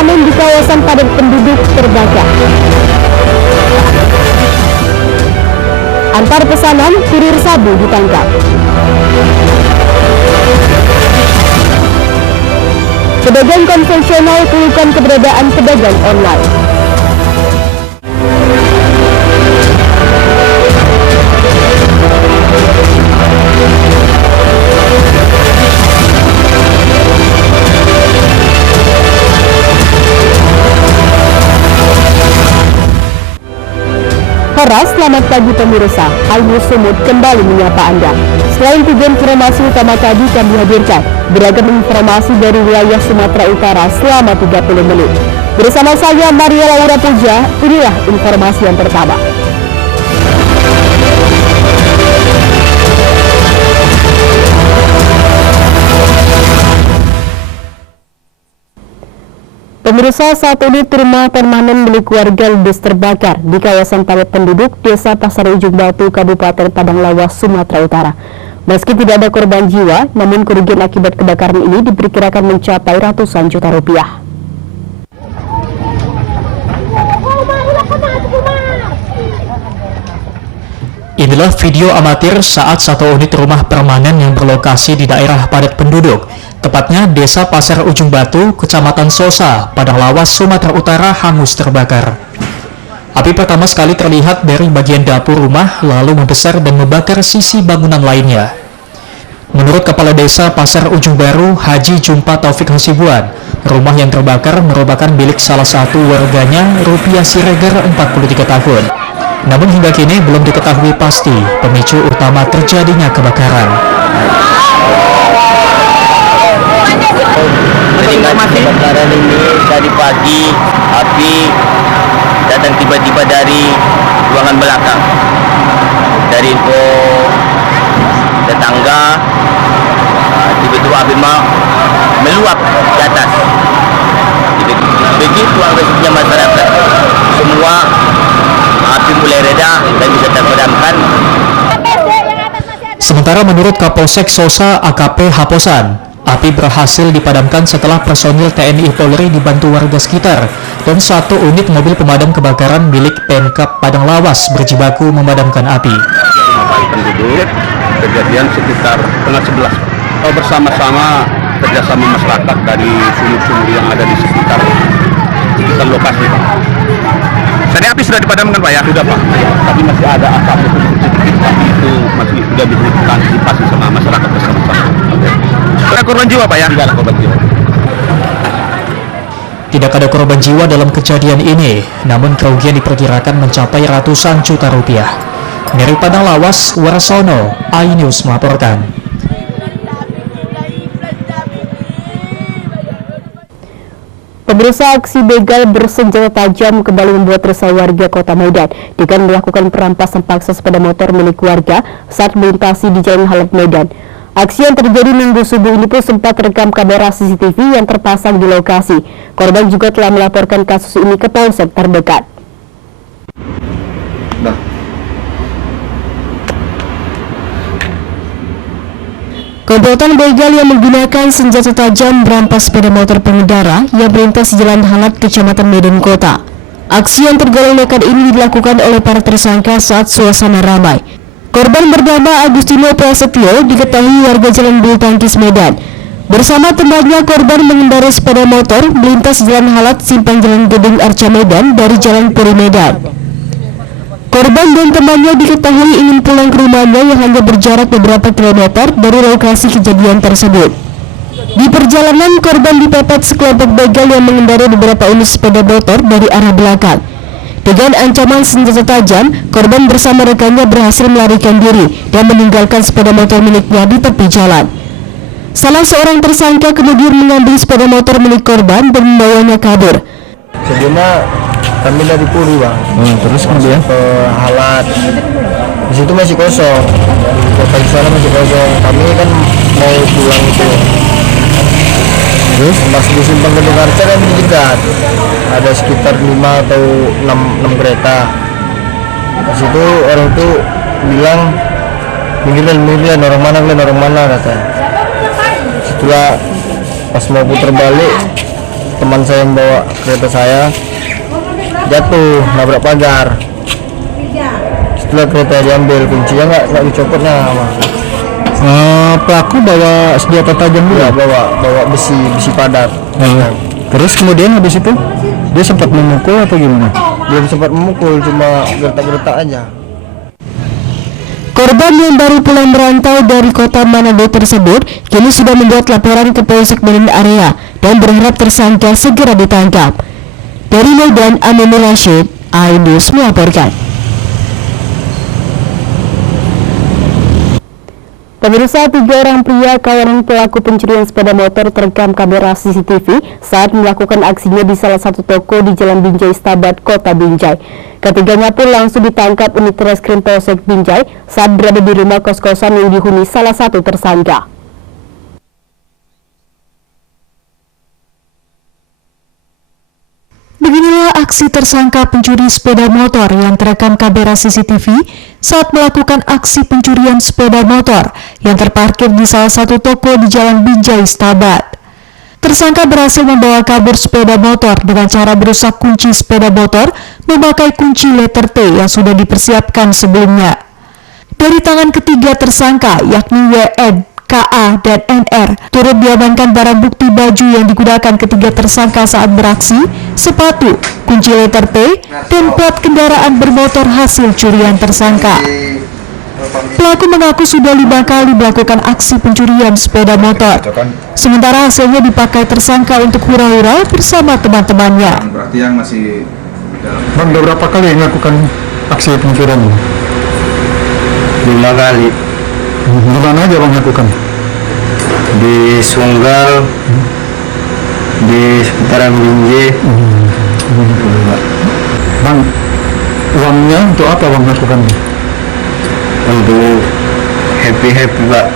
permanen di kawasan padat penduduk terbakar. Antar pesanan kurir sabu ditangkap. Pedagang konvensional keluhkan keberadaan pedagang online. Hora, selamat pagi pemirsa. Ayu Sumut kembali menyapa Anda. Selain 3 informasi utama tadi kami hadirkan beragam informasi dari wilayah Sumatera Utara selama 30 menit. Bersama saya Maria Laura Puja, inilah informasi yang pertama. Pemirsa, saat ini rumah permanen milik warga ludes terbakar di kawasan padat penduduk Desa Pasar Ujung Batu, Kabupaten Padang Lawas, Sumatera Utara. Meski tidak ada korban jiwa, namun kerugian akibat kebakaran ini diperkirakan mencapai ratusan juta rupiah. Inilah video amatir saat satu unit rumah permanen yang berlokasi di daerah padat penduduk, tepatnya Desa Pasar Ujung Batu, Kecamatan Sosa, Padang Lawas, Sumatera Utara hangus terbakar. Api pertama sekali terlihat dari bagian dapur rumah, lalu membesar dan membakar sisi bangunan lainnya. Menurut Kepala Desa Pasar Ujung Baru, Haji Jumpa Taufik Hasibuan, rumah yang terbakar merupakan milik salah satu warganya, Rupiah Siregar, 43 tahun. Namun hingga kini belum diketahui pasti pemicu utama terjadinya kebakaran. Kebakaran ini tadi pagi, api datang tiba-tiba dari ruangan belakang. Dari info tetangga, tiba-tiba api meluap ke atas. Begitu antusiasnya masyarakat, semua api mulai reda dan bisa terpadamkan. Sementara menurut Kapolsek Sosa AKP Haposan, api berhasil dipadamkan setelah personil TNI Polri dibantu warga sekitar dan satu unit mobil pemadam kebakaran milik Pemkab Padang Lawas berjibaku memadamkan api. Penduduk kejadian sekitar tengah 11 bersama-sama kerjasama masyarakat dari sumur-sumur yang ada di sekitar lokasi, Pak. Tadi api sudah dipadamkan, Pak, ya? Sudah, Pak. Tapi masih ada asap sedikit, tapi itu masih sudah diantisipasi sama masyarakat bersama-sama. Ada korban jiwa, Pak, ya? Tidak ada korban jiwa. Tidak ada korban jiwa dalam kejadian ini, namun kerugian diperkirakan mencapai ratusan juta rupiah. Dari Padang Lawas, Warsono, iNews melaporkan. Pemirsa, aksi begal bersenjata tajam kembali membuat resah warga Kota Medan dengan melakukan perampasan paksa sepeda motor milik warga saat melintasi di Jalan Halat Medan. Aksi yang terjadi Minggu subuh ini pun sempat terekam kamera CCTV yang terpasang di lokasi. Korban juga telah melaporkan kasus ini ke polsek terdekat. Komplotan begal yang menggunakan senjata tajam merampas sepeda motor pengendara yang melintas di Jalan Halat, Kecamatan Medan Kota. Aksi yang tergolong nekat ini dilakukan oleh para tersangka saat suasana ramai. Korban bernama Agustino Prasetyo diketahui warga Jalan Bulu Tangkis Medan. Bersama temannya, korban mengendarai sepeda motor melintas Jalan Halat simpang Jalan Gedung Arca Medan dari Jalan Puri Medan. Korban dan temannya diketahui ingin pulang ke rumahnya yang hanya berjarak beberapa kilometer dari lokasi kejadian tersebut. Di perjalanan, korban dipepet sekelompok begal yang mengendarai beberapa unit sepeda motor dari arah belakang. Dengan ancaman senjata tajam, korban bersama rekannya berhasil melarikan diri dan meninggalkan sepeda motor miliknya di tepi jalan. Salah seorang tersangka kemudian mengambil sepeda motor milik korban dan membawanya kabur. Sebelumnya kami dari Puri, Bang. Terus kemudian Ke Halat. Di situ masih kosong. Dari kota di sana masih kosong. Kami kan mau pulang itu. Terus pas di simpang Gedung Arca kan dijegat. Ada sekitar 5 atau 6 kereta. Di situ orang itu bilang minggir orang mana kata. Setelah pas mau putar balik, teman saya yang bawa kereta saya jatuh nabrak pagar. Setelah kereta diambil, kuncinya nggak dicopotnya. Pelaku bawa senjata tajam juga. Ya, bawa besi padat. Terus kemudian habis itu dia sempat memukul atau gimana? Belum sempat memukul, cuma gertak-gertak aja. Korban yang baru pulang merantau dari kota Manado tersebut kini sudah membuat laporan ke Polsek Medan Area dan berharap tersangka segera ditangkap. Dari Medan, Amin Rashid, iNews melaporkan. Pemirsa, 3 orang pria kawanan pelaku pencurian sepeda motor terekam kamera CCTV saat melakukan aksinya di salah satu toko di Jalan Binjai Stabat, Kota Binjai. Ketiganya pun langsung ditangkap unit Reskrim Polsek Binjai saat berada di rumah kos-kosan yang dihuni salah satu tersangka. Beginilah aksi tersangka pencuri sepeda motor yang terekam kamera CCTV saat melakukan aksi pencurian sepeda motor yang terparkir di salah satu toko di Jalan Binjai Stabat. Tersangka berhasil membawa kabur sepeda motor dengan cara merusak kunci sepeda motor memakai kunci letter T yang sudah dipersiapkan sebelumnya. Dari tangan ketiga tersangka yakni WN, KA, dan NR turut diamankan barang bukti baju yang digunakan ketiga tersangka saat beraksi, sepatu, kunci letter T, dan plat kendaraan bermotor hasil curian tersangka. Pelaku mengaku sudah 5 kali melakukan aksi pencurian sepeda motor, sementara hasilnya dipakai tersangka untuk hura-hura bersama teman-temannya. Berarti yang masih Bang, berapa kali melakukan aksi pencurian ini? 5 kali. Di mana aja Bang lakukan? Di Sunggal, di sekitaran Binjai. Bang, uangnya untuk apa Bang lakukan? Untuk happy Pak,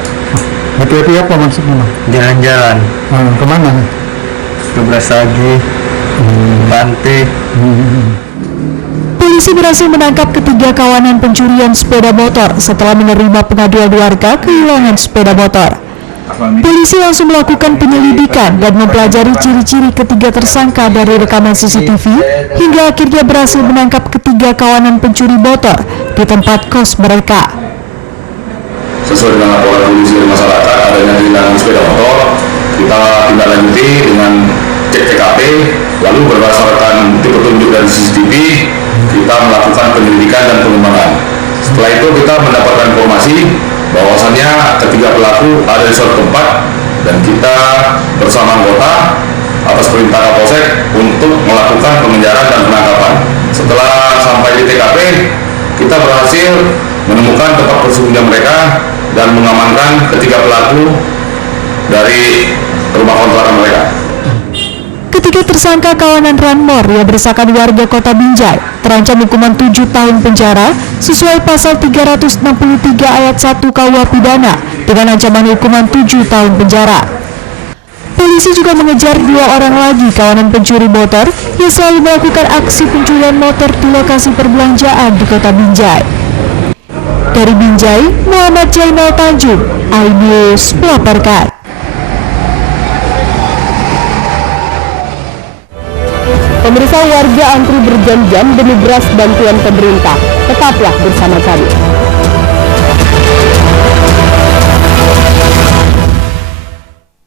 Happy apa maksudnya Bang? jalan-jalan Kemana? ke Brastagi, Pantai. Polisi berhasil menangkap ketiga kawanan pencurian sepeda motor setelah menerima pengaduan warga kehilangan sepeda motor. Polisi langsung melakukan penyelidikan dan mempelajari ciri-ciri ketiga tersangka dari rekaman CCTV hingga akhirnya berhasil menangkap ketiga kawanan pencuri motor di tempat kos mereka. Sesuai dengan laporan polisi dari masyarakat adanya kehilangan sepeda motor, kita tindak lanjuti dengan cek TKP, lalu berdasarkan bukti petunjuk dari CCTV kita melakukan penyelidikan dan pengembangan. Setelah itu kita mendapatkan informasi bahwasannya ketiga pelaku ada di suatu tempat dan kita bersama anggota atas perintah Kapolsek untuk melakukan pengejaran dan penangkapan. Setelah sampai di TKP, kita berhasil menemukan tempat persembunyian mereka dan mengamankan ketiga pelaku dari rumah kontrakan mereka. Ketiga tersangka kawanan Ranmor yang bersahkan warga kota Binjai terancam hukuman 7 tahun penjara sesuai pasal 363 ayat 1 KUH Pidana dengan ancaman hukuman 7 tahun penjara. Polisi juga mengejar 2 orang lagi kawanan pencuri motor yang selalu melakukan aksi pencurian motor di lokasi perbelanjaan di kota Binjai. Dari Binjai, Muhammad Jainal Tanjung, iNews melaporkan. Pemirsa, warga antri berjam-jam demi beras bantuan pemerintah. Tetaplah bersama kami.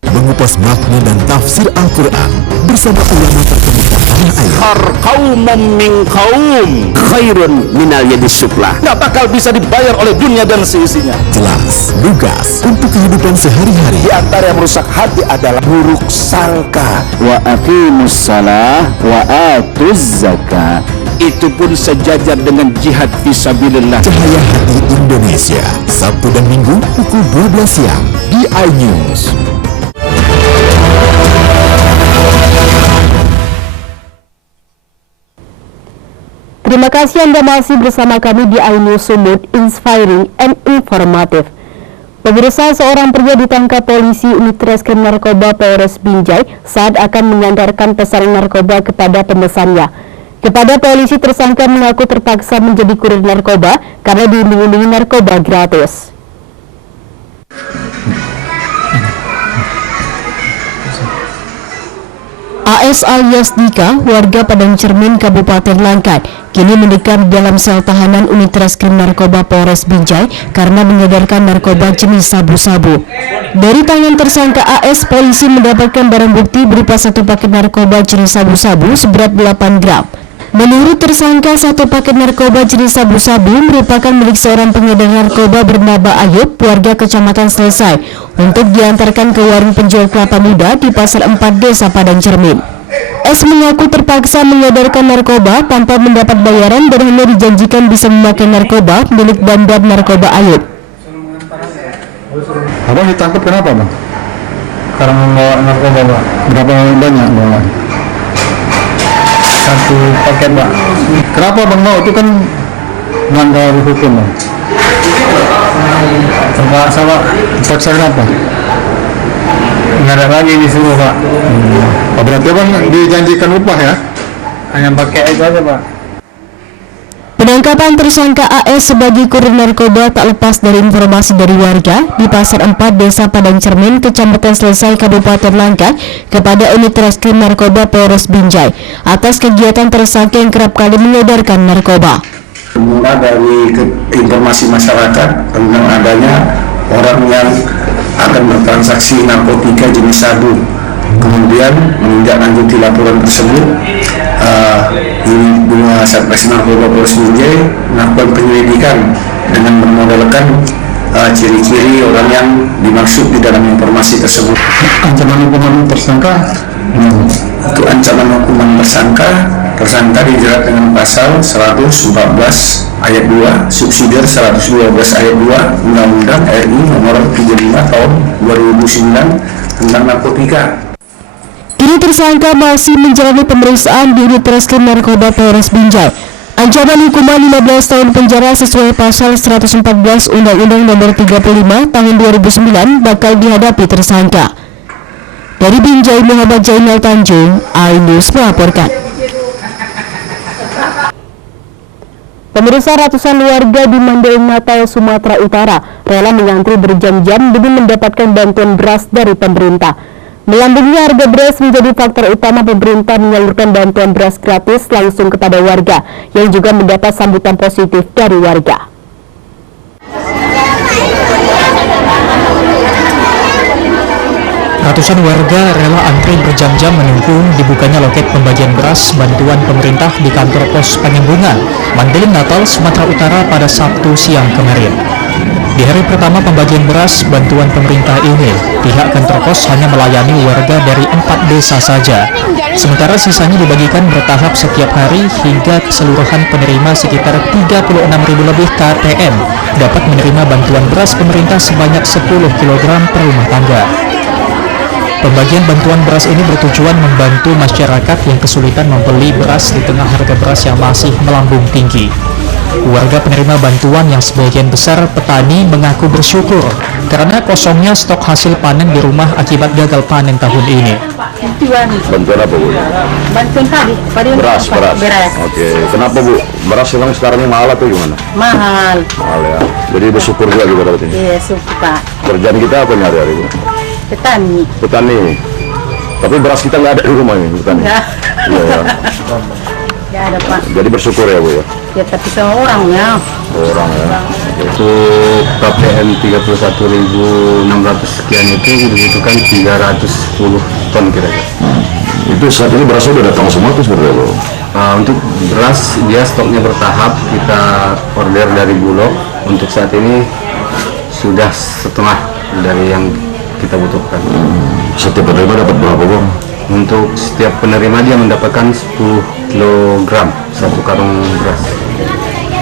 Mengupas makna dan tafsir Al-Quran bersama ulama terkemuka tanah air. Qauman min qaum khairun minal yadis suflah. Nggak bakal bisa dibayar oleh dunia dan seisinya. Jelas, lugas untuk kehidupan sehari-hari. Di antara yang merusak hati adalah buruk sangka. Wa aqimus salah wa atuz zakah. Itu pun sejajar dengan jihad fisabilillah. Cahaya Hati Indonesia, Sabtu dan Minggu pukul 12 siang di iNews. Terima kasih Anda masih bersama kami di iNews Sumut, inspiring and informative. Pemirsa, seorang pria ditangkap polisi unit Reskrim Narkoba Polres Binjai saat akan menyandarkan pesanan narkoba kepada pemesannya. Kepada polisi, tersangka mengaku terpaksa menjadi kurir narkoba karena diiming-imingi narkoba gratis. AS alias Dika, warga Padang Cermin, Kabupaten Langkat, kini mendekam dalam sel tahanan unit Reskrim Narkoba Polres Binjai karena mengedarkan narkoba jenis sabu-sabu. Dari tangan tersangka AS, polisi mendapatkan barang bukti berupa 1 paket narkoba jenis sabu-sabu seberat 8 gram. Menurut tersangka, 1 paket narkoba jenis sabu-sabu merupakan milik seorang pengedar narkoba bernama Ayub, warga Kecamatan Selesai, untuk diantarkan ke warung penjual kelapa muda di Pasar 4 Desa Padang Cermin. S mengaku terpaksa mengedarkan narkoba tanpa mendapat bayaran dan hanya dijanjikan bisa memakai narkoba milik bandar narkoba Ayub. Abang ditangkap kenapa, Bang? Karena membawa narkoba, Pak. Berapa banyak bawa? 1 paket, Pak. Kenapa Bang mau? Itu kan melanggar hukum, Bang. Terpaksa, Pak. Terpaksa kenapa? Nggak ada lagi disuruh, Pak. Oh, berarti Bang dijanjikan upah ya? Hanya pakai itu aja, Pak. Penangkapan tersangka AS sebagai kurir narkoba tak lepas dari informasi dari warga di Pasar 4 Desa Padang Cermin, Kecamatan Selesai, Kabupaten Langkat kepada unit Reskrim Narkoba Polres Binjai atas kegiatan tersangka yang kerap kali mengedarkan narkoba. Semula dari informasi masyarakat tentang adanya orang yang akan bertransaksi narkotika jenis sabu. Kemudian menindaklanjuti laporan tersebut, Unit Satres Narkoba Polres Binjai melakukan penyelidikan dengan bermodalkan ciri-ciri orang yang dimaksud di dalam informasi tersebut. Ancaman hukuman tersangka? Untuk ancaman hukuman tersangka dijerat dengan pasal 114 ayat 2 subsidiar 112 ayat 2 Undang-Undang RI nomor 35 tahun 2009 tentang narkotika. Kini tersangka masih menjalani pemeriksaan di unit Reskrim Narkoba Polres Binjai. Ancaman hukuman 15 tahun penjara sesuai pasal 114 Undang-Undang Nomor 35 Tahun 2009 bakal dihadapi tersangka. Dari Binjai, Muhammad Jainal Tanjung, iNews melaporkan. Pemirsa, ratusan warga di Mandailing Natal, Sumatera Utara rela mengantri berjam-jam demi mendapatkan bantuan beras dari pemerintah. Melambungnya harga beras menjadi faktor utama pemerintah menyalurkan bantuan beras gratis langsung kepada warga yang juga mendapat sambutan positif dari warga. Ratusan warga rela antri berjam-jam menunggu dibukanya loket pembagian beras bantuan pemerintah di kantor pos Panyembungan, Mandailing Natal, Sumatera Utara pada Sabtu siang kemarin. Di hari pertama pembagian beras bantuan pemerintah ini, pihak kantor pos hanya melayani warga dari 4 desa saja. Sementara sisanya dibagikan bertahap setiap hari hingga keseluruhan penerima sekitar 36.000 lebih KPM dapat menerima bantuan beras pemerintah sebanyak 10 kg per rumah tangga. Pembagian bantuan beras ini bertujuan membantu masyarakat yang kesulitan membeli beras di tengah harga beras yang masih melambung tinggi. Warga penerima bantuan yang sebagian besar petani mengaku bersyukur karena kosongnya stok hasil panen di rumah akibat gagal panen tahun ini. Bantuan apa, Bu? Bantuan tadi, Beras. Oke, kenapa, Bu? Beras memang sekarang ini mahal atau gimana? Mahal. Mahal ya. Jadi bersyukur juga gitu berarti. Iya, syukur Pak. Kerjaan kita apa nih hari-hari, Bu? Petani. Petani. Tapi beras kita nggak ada di rumah ini, petani. Enggak. Iya, ya. Enggak ada Pak. Jadi bersyukur ya, Bu ya. Ya tapi sama orangnya. Orang ya. Untuk KPM 31.600 sekian itu dibutuhkan 310 ton kira-kira. Itu saat ini berasnya udah datang semua tuh sebenarnya, Bro. Untuk beras dia stoknya bertahap, kita order dari Bulog. Untuk saat ini sudah setengah dari yang kita butuhkan. Setiap penerima dapat berapa, Bang? Untuk setiap penerima dia mendapatkan 10 kg satu karung beras.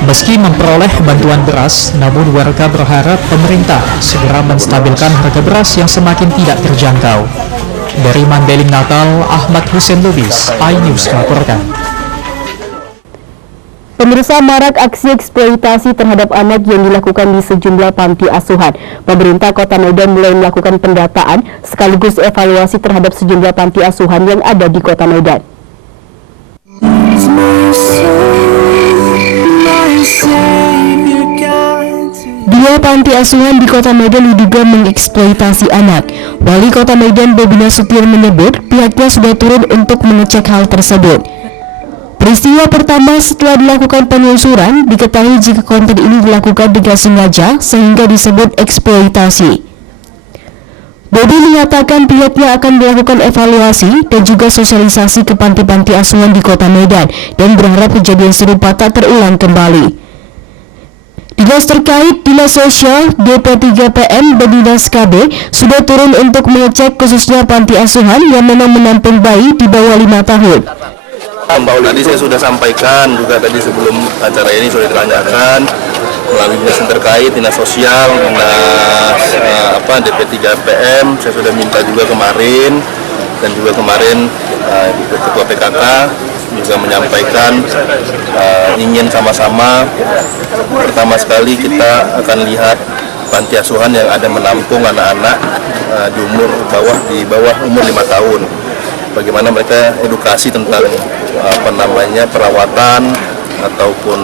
Meski memperoleh bantuan beras, namun warga berharap pemerintah segera menstabilkan harga beras yang semakin tidak terjangkau. Dari Mandailing Natal, Ahmad Hussein Lubis, iNews melaporkan. Pemirsa, marak aksi eksploitasi terhadap anak yang dilakukan di sejumlah panti asuhan. Pemerintah Kota Medan mulai melakukan pendataan sekaligus evaluasi terhadap sejumlah panti asuhan yang ada di Kota Medan. Dua panti asuhan di Kota Medan diduga mengeksploitasi anak. Wali Kota Medan Bobi Nasution menyebut pihaknya sudah turun untuk mengecek hal tersebut. Peristiwa pertama setelah dilakukan penelusuran diketahui jika konten ini dilakukan dengan sengaja sehingga disebut eksploitasi. Bobi mengatakan pihaknya akan melakukan evaluasi dan juga sosialisasi ke panti-panti asuhan di Kota Medan dan berharap kejadian serupa tak terulang kembali. Dinas terkait, Dinas Sosial, DP3PM, dan Dinas KB sudah turun untuk mengecek khususnya panti asuhan yang memang menampung bayi di bawah 5 tahun. Tadi saya sudah sampaikan juga tadi sebelum acara ini sudah ditanyakan melalui dinas terkait, Dinas Sosial, Dinas DP3PM, saya sudah minta juga kemarin dan juga kemarin Ketua PKK juga menyampaikan ingin sama-sama pertama sekali kita akan lihat panti asuhan yang ada menampung anak-anak di bawah umur 5 tahun. Bagaimana mereka edukasi tentang perawatan ataupun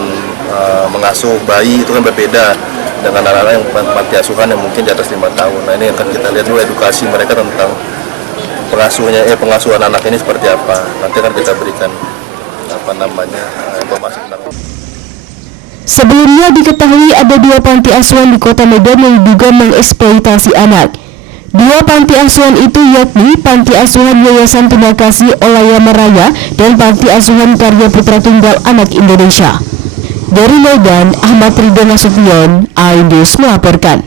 mengasuh bayi itu kan berbeda dengan anak-anak yang panti asuhan yang mungkin di atas 5 tahun. Nah, ini akan kita lihat dulu edukasi mereka tentang pengasuhan anak ini seperti apa. Nanti akan kita berikan informasi tentang. Sebelumnya diketahui ada 2 panti asuhan di Kota Medan yang diduga mengeksploitasi anak. 2 panti asuhan itu yakni Panti Asuhan Yayasan Tuna Kasih Olayama Raya dan Panti Asuhan Karya Putra Tunggal Anak Indonesia. Dari Medan, Ahmad Ridho Nasution, iNews melaporkan.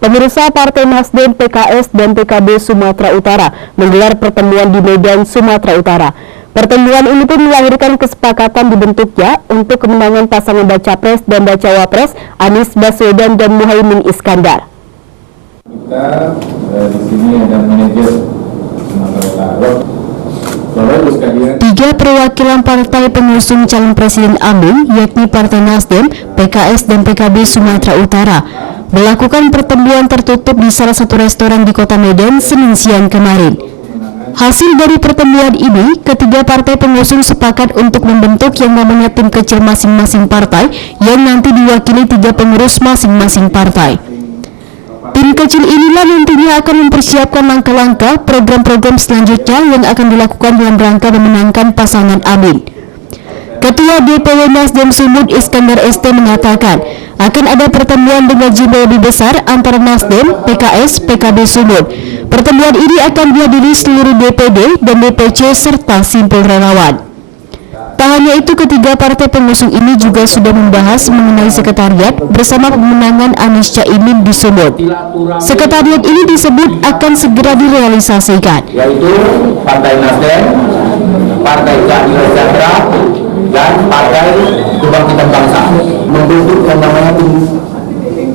Pemirsa, Partai Nasdem, PKS, dan PKB Sumatera Utara menggelar pertemuan di Medan, Sumatera Utara. Pertemuan ini pun melahirkan kesepakatan dibentuknya untuk kemenangan pasangan Baca Pres dan Baca Wapres Anies Baswedan dan Muhaimin Iskandar. Kita di sini ada manajer Sumatera Utara. 3 perwakilan partai pengusung calon Presiden Amin, yakni Partai Nasdem, PKS, dan PKB Sumatera Utara, melakukan pertemuan tertutup di salah satu restoran di Kota Medan Senin siang kemarin. Hasil dari pertemuan ini, ketiga partai pengusung sepakat untuk membentuk yang namanya tim kecil masing-masing partai yang nanti diwakili 3 pengurus masing-masing partai. Tim kecil inilah nantinya akan mempersiapkan langkah-langkah program-program selanjutnya yang akan dilakukan dalam rangka memenangkan pasangan Amin. Ketua DPW Nasdem Sumut Iskandar ST mengatakan akan ada pertemuan dengan jumlah lebih besar antara Nasdem, PKS, PKB Sumut. Pertemuan ini akan dihadiri seluruh DPD dan DPC serta simpul relawan. Tak hanya itu, ketiga partai pengusung ini juga sudah membahas mengenai sekretariat bersama pemenangan Anies Caimin di Sumut. Sekretariat ini disebut akan segera direalisasikan, yaitu Partai Nasdem, Partai Keadilan Sejahtera, dan Partai Kebangkitan Bangsa membentuk yang namanya tim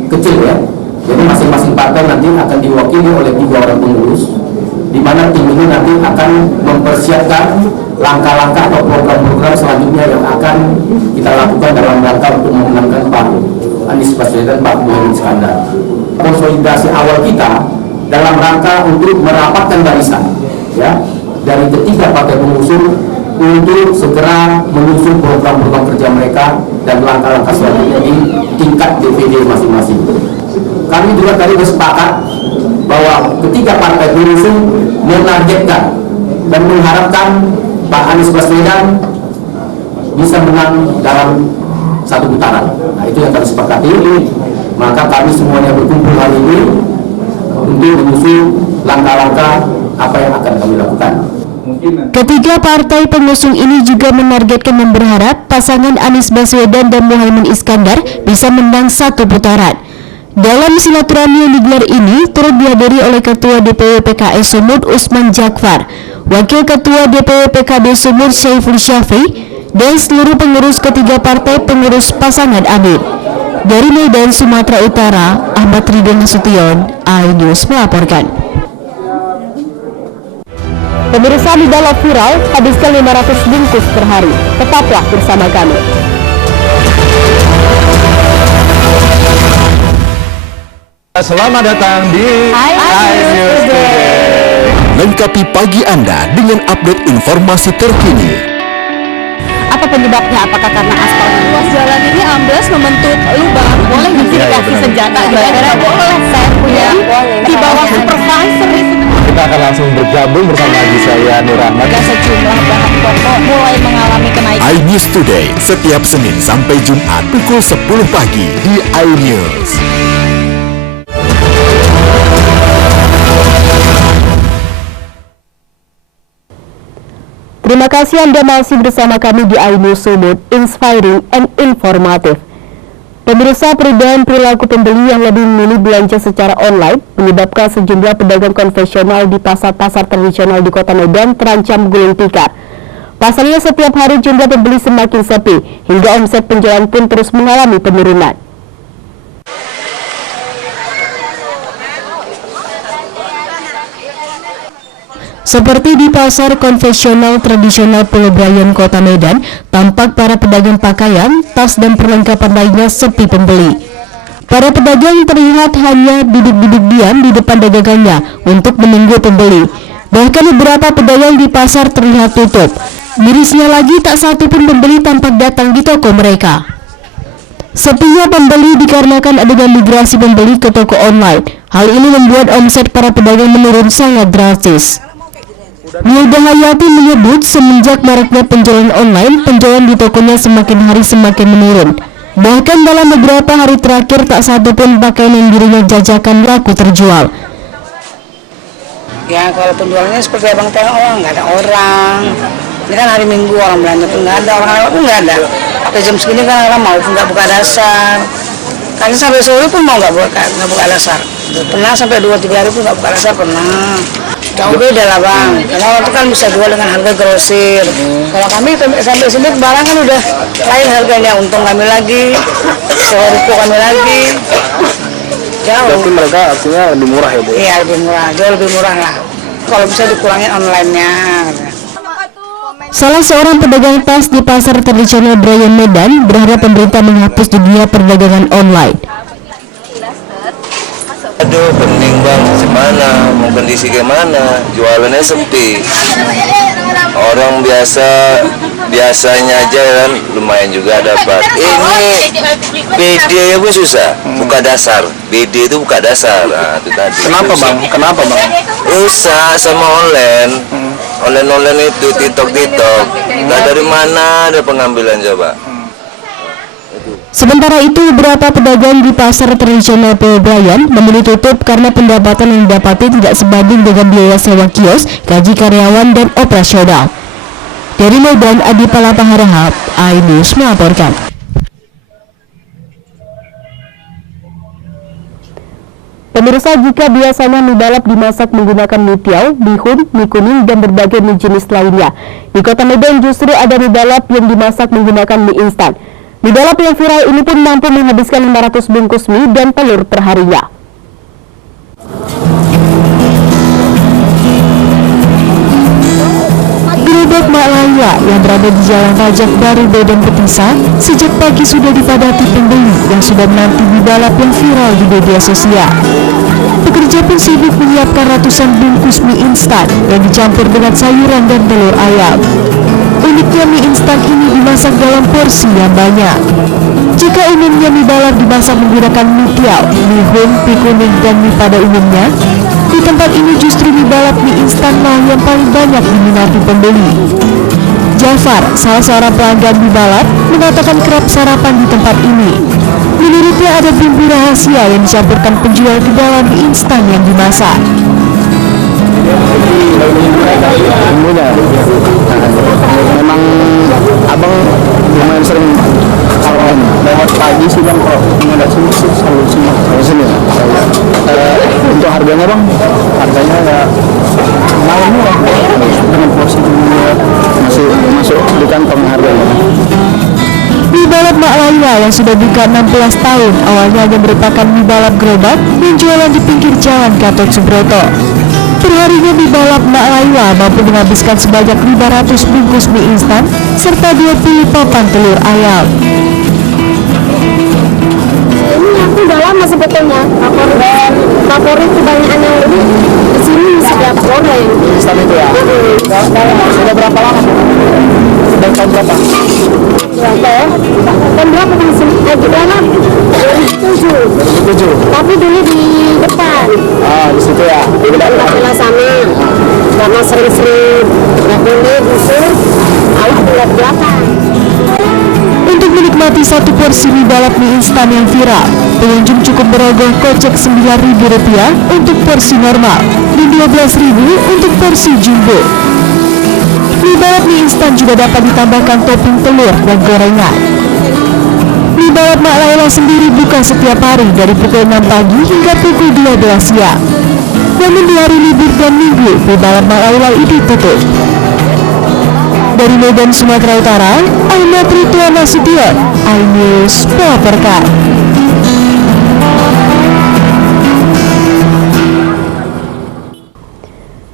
kecil ya. Jadi masing-masing partai nanti akan diwakili oleh 3 orang pengurus, di mana tim ini nanti akan mempersiapkan langkah-langkah atau program-program selanjutnya yang akan kita lakukan dalam rangka untuk memenangkan Pak Anies Baswedan, Pak Muhaimin Iskandar. Konsolidasi awal kita dalam rangka untuk merapatkan barisan ya dari ketiga partai pengusung untuk segera menyusun program-program kerja mereka dan langkah-langkah selanjutnya di tingkat DPD masing-masing. Kami juga tadi bersepakat bahwa ketiga partai pengusung menargetkan dan mengharapkan Pak Anies Baswedan bisa menang dalam 1 putaran. Nah, itu yang kami sepakati. Maka kami semuanya berkumpul hari ini untuk menyusun langkah-langkah apa yang akan kami lakukan. Ketiga partai pengusung ini juga menargetkan dan berharap pasangan Anies Baswedan dan Muhaimin Iskandar bisa menang 1 putaran. Dalam silaturahmi yang digelar ini turut dihadiri oleh Ketua DPW PKS Sumut Usman Jakfar, Wakil Ketua DPW PKB Sumut Syaiful Syafi, dan seluruh pengurus ketiga partai pengurus pasangan Amin. Dari Medan, Sumatera Utara, Ahmad Ridho Nasution, iNews melaporkan. Pemirsa, di dalam viral, habiskan 500 bungkus per hari. Tetaplah bersama kami. Selamat datang di iNews Today. Lengkapi pagi Anda dengan update informasi terkini. Apa penyebabnya? Apakah karena aspal? Ruas jalan ini ambles membentuk lubang. Boleh mungkin dikasih senjata? Boleh. Saya punya di bawah supervisor itu. Kita akan langsung bergabung bersama lagi saya Nur Ahmad. Sejumlah bahan pokok mulai mengalami kenaikan. iNews Today, setiap Senin sampai Jumat pukul 10 pagi di iNews. Terima kasih Anda masih bersama kami di iNews Sumut, inspiring and informative. Pemirsa, perubahan perilaku pembeli yang lebih memilih belanja secara online menyebabkan sejumlah pedagang konvensional di pasar-pasar tradisional di Kota Medan terancam gulung tikar. Pasalnya setiap hari jumlah pembeli semakin sepi, hingga omset penjualan pun terus mengalami penurunan. Seperti di pasar konvensional tradisional Pulau Brayan, Kota Medan, tampak para pedagang pakaian, tas dan perlengkapan lainnya sepi pembeli. Para pedagang terlihat hanya duduk-duduk diam di depan dagangannya untuk menunggu pembeli. Bahkan beberapa pedagang di pasar terlihat tutup. Mirisnya lagi, tak satu pun pembeli tampak datang di toko mereka. Sepinya pembeli dikarenakan adanya migrasi pembeli ke toko online. Hal ini membuat omset para pedagang menurun sangat drastis. Milda Hayati menyebut semenjak maraknya penjualan online, penjualan di tokonya semakin hari semakin menurun. Bahkan dalam beberapa hari terakhir tak satu pun pakaian yang dirinya jajakan laku terjual. Ya kalau penjualannya seperti abang tengok, nggak ada orang. Ini kan hari Minggu orang belanja pun nggak ada, orang lewat pun nggak ada. Pada jam segini kan orang mau pun nggak buka dasar. Karena sampai sore pun mau nggak buka dasar. Pernah sampai 2-3 hari pun nggak buka dasar pernah. Jauh beda lah bang, karena orang itu kan bisa jual dengan harga grosir. Kalau kami sampai sini barang kan udah lain harganya, untung kami lagi, sehariku kami lagi. Jauh. Berarti mereka artinya lebih murah ya Bu? Iya lebih murah, jauh lebih murah lah. Kalau bisa dikurangin online-nya. Salah seorang pedagang tas di pasar tradisional Brayan, Medan berharap pemerintah menghapus dunia perdagangan online. Aduh, pening bang, gimana? Mau kondisi gimana? Jualannya sepi. Orang biasanya aja kan lumayan juga dapat. Ini BD ya pun susah, buka dasar. BD itu buka dasar. Nah, itu tadi. Kenapa bang? Kenapa bang? Rusak sama online. Online itu TikTok. Nah, dari mana ada pengambilan coba? Sementara itu, beberapa pedagang di pasar tradisional Pulau Brayan memilih tutup karena pendapatan yang didapati tidak sebanding dengan biaya sewa kios, gaji karyawan, dan operasional. Dari Medan, Adi Palapa Harahap, iNews melaporkan. Pemirsa, jika biasanya mie balap dimasak menggunakan mie tiaw, bihun, mie kuning, dan berbagai mie jenis lainnya, di Kota Medan justru ada mie balap yang dimasak menggunakan mie instan. Mie balap yang viral ini pun mampu menghabiskan 500 bungkus mie dan telur perharinya. Gerobak Mak Laya yang berada di Jalan Rajak Baru Medan Petisa sejak pagi sudah dipadati pembeli yang sudah menanti mie balap yang viral di media sosial. Pekerja pun sibuk menyiapkan ratusan bungkus mie instan yang dicampur dengan sayuran dan telur ayam. Uniknya mie instan ini dimasak dalam porsi yang banyak. Jika umumnya mie balap dimasak menggunakan mie tiaw, bihun, mie kuning, dan mie pada umumnya, di tempat ini justru mie balap mie instan lah yang paling banyak diminati pembeli. Jafar, salah seorang pelanggan mie balap, mengatakan kerap sarapan di tempat ini. Menurutnya ada bumbu rahasia yang dicampurkan penjual ke dalam mie instan yang dimasak. Memang abang lumayan sering kalau lewat pagi sih bang, kalau ada sini sih selalu sini ya. Untuk harganya bang, harganya ya lumayan murah dengan porsi juga masih masuk di kantong harganya. Mie balap Mak Laya yang sudah buka 16 tahun awalnya hanya merupakan mie balap gerobak yang jualan di pinggir jalan Gatot Subroto. Perharinya mie balap Mak Laya mampu menghabiskan sebanyak 500 bungkus mie instan serta 20 papan telur ayam. Ini aku udah lama sebetulnya favorit kebanyakan yang lebih di sini setiap goreng. Instan itu ya? Sudah berapa lama? dari tahun berapa? Berapa ya? Tahun berapa kan? Lama 2007. Tapi dulu di depan. Di situ ya. Di depan sana. Karena sering-sering nggak boleh busur, Allah buat belakang. Untuk menikmati satu porsi mie balap mie instan yang viral, pengunjung cukup merogoh kocek Rp9.000 untuk porsi normal dan Rp12.000 untuk porsi jumbo. Mie balap mie instan juga dapat ditambahkan topping telur dan gorengan. Mie balap Mak Laila sendiri buka setiap hari dari pukul 6 pagi hingga pukul 12 siang. Namun di hari libur dan minggu, mie balap Mak Laila ini tutup. Dari Medan, Sumatera Utara, Ahmad Ridwan Nasution, iNews melaporkan.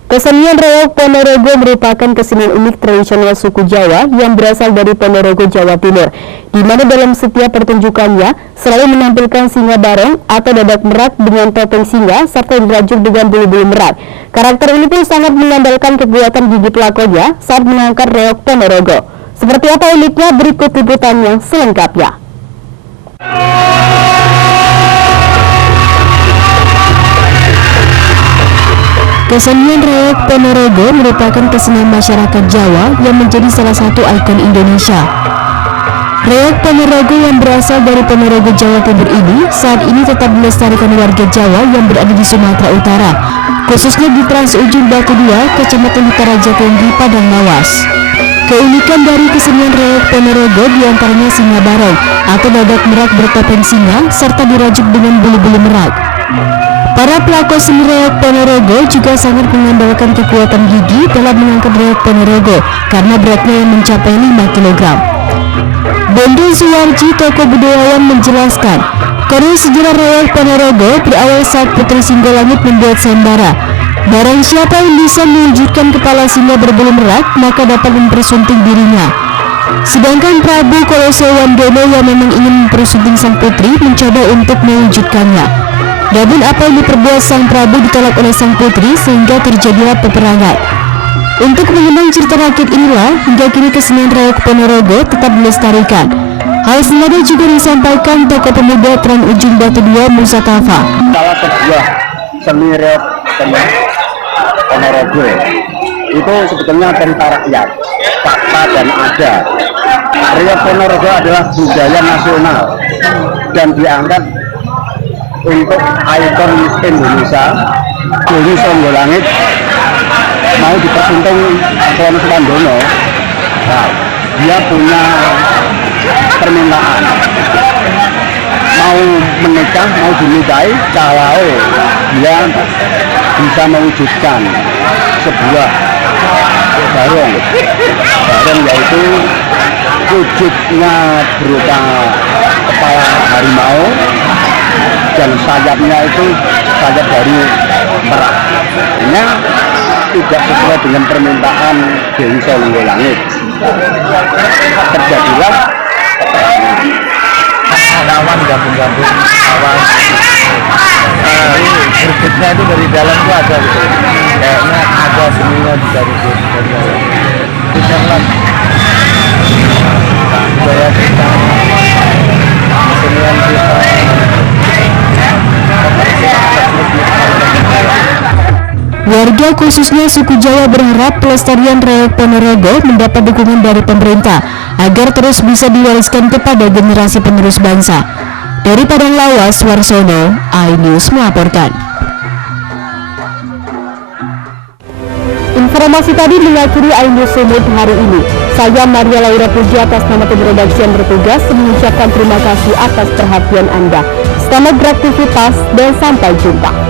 Kesenian reog Ponorogo merupakan kesenian unik tradisional suku Jawa yang berasal dari Ponorogo, Jawa Timur, di mana dalam setiap pertunjukannya selalu menampilkan singa barong atau dadak merak dengan topeng singa serta dirajut dengan bulu-bulu merak. Karakter ini pun sangat mengandalkan kekuatan gigi pelakonnya saat mengangkat reog Ponorogo. Seperti apa uniknya, berikut liputannya selengkapnya. Kesenian reog Ponorogo merupakan kesenian masyarakat Jawa yang menjadi salah satu ikon Indonesia. Reog Ponorogo yang berasal dari Ponorogo, Jawa Timur ini saat ini tetap dilestarikan warga Jawa yang berada di Sumatera Utara, khususnya di Trans Ujung Batu 2, Kecamatan Utaraja Tinggi, Padang Lawas. Keunikan dari kesenian reog Ponorogo diantaranya singa barong atau dadak merak bertopeng singa serta dirajut dengan bulu-bulu merak. Para pelakon seni reog Ponorogo juga sangat mengandalkan kekuatan gigi dalam mengangkat reog Ponorogo karena beratnya yang mencapai 5 kg. Bondo Suwarji, tokoh budayawan, menjelaskan karena sejarah reog Ponorogo berawal saat Putri Singgolangit membuat sayembara. Barang siapa yang bisa mewujudkan kepala singa berbulu merak, maka dapat mempersunting dirinya. Sedangkan Prabu Kolosewandono yang memang ingin mempersunting sang putri mencoba untuk mewujudkannya. Namun apa yang diperbuat sang Prabu ditolak oleh sang putri sehingga terjadilah peperangan. Untuk mengenang cerita rakyat inilah hingga kini kesenian reog Ponorogo tetap dilestarikan. Hal senada juga disampaikan tokoh pemuda Trans Ujung Batu 2 Musa Tafa. Salah sebuah seni reog Ponorogo itu sebetulnya cerita rakyat, fakta dan ada. Reog Ponorogo adalah budaya nasional dan diangkat untuk ikon Indonesia. Doni Songgolangit mau dipersunting Kolosewandono. Nah, dia punya permintaan mau menikah, mau dinikahi kalau dia bisa mewujudkan sebuah barong yaitu wujudnya berupa kepala harimau dan sayapnya itu sayap dari merak. Ini tidak sesuai dengan permintaan Dewi Songgolangit. Terjadilah awan gabung-gabung awan. Berikutnya itu dari dalam itu ada gitu. Kayaknya ada seninya di dalam budaya kita, kesenian kita. Warga khususnya suku Jawa berharap pelestarian reog Ponorogo mendapat dukungan dari pemerintah agar terus bisa diwariskan kepada generasi penerus bangsa. Dari Padang Lawas, Warsono, iNews melaporkan. Informasi tadi mengakhiri iNews Sumut hari ini. Saya Maria Laura Puji atas nama tim redaksi yang bertugas mengucapkan terima kasih atas perhatian Anda. Selamat beraktivitas dan sampai jumpa.